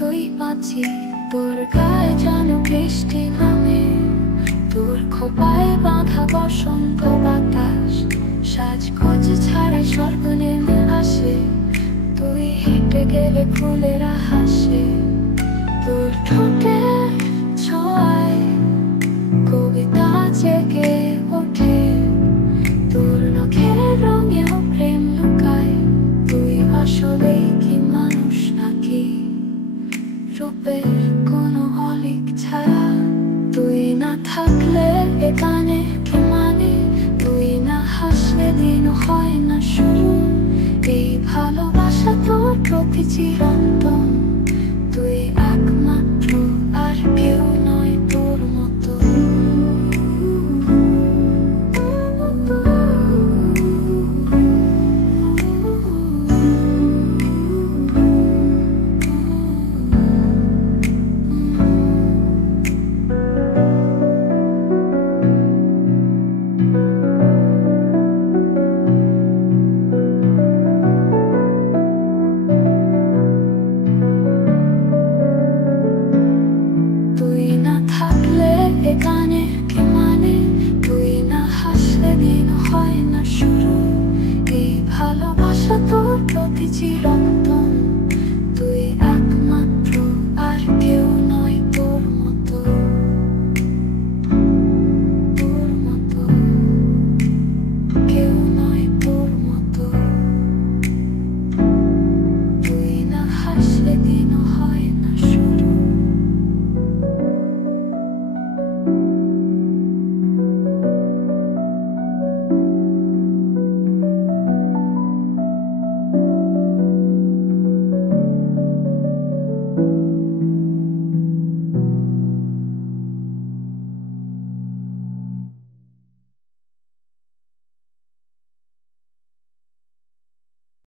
তুই বাঁচি তোর গায়ে যেন বৃষ্টি নামে, তোর খোপায় বাঁধা বসন্ত বাতাস সাজগোজ ছাড়া স্বর্গ নেমে আসে। তুই হেঁটে গেলে ফুলেরা হাসে, তোর ঠোঁটের ছোঁয়ায় কবিতা জেগে ওঠে, তোর নখের রঙেও প্রেম লুকায়। তুই আসলেই কি মানুষ নাকি রূপের কোনো অলিক ছায়া? তুই না থাকলে এ গানে কি মানে, তুই না হাসলে দিন হয় না শুরু। এই ভালোবাসা তোর প্রতি চিরন্তন, তুই একমাত্র আর কেউ নয় তোর মতো। তুই না থাকলে এ গানে কি মানে, তুই না হাসলে দিন হয় না শুরু। এই ভালোবাসা তোর প্রতি চিরন্তন।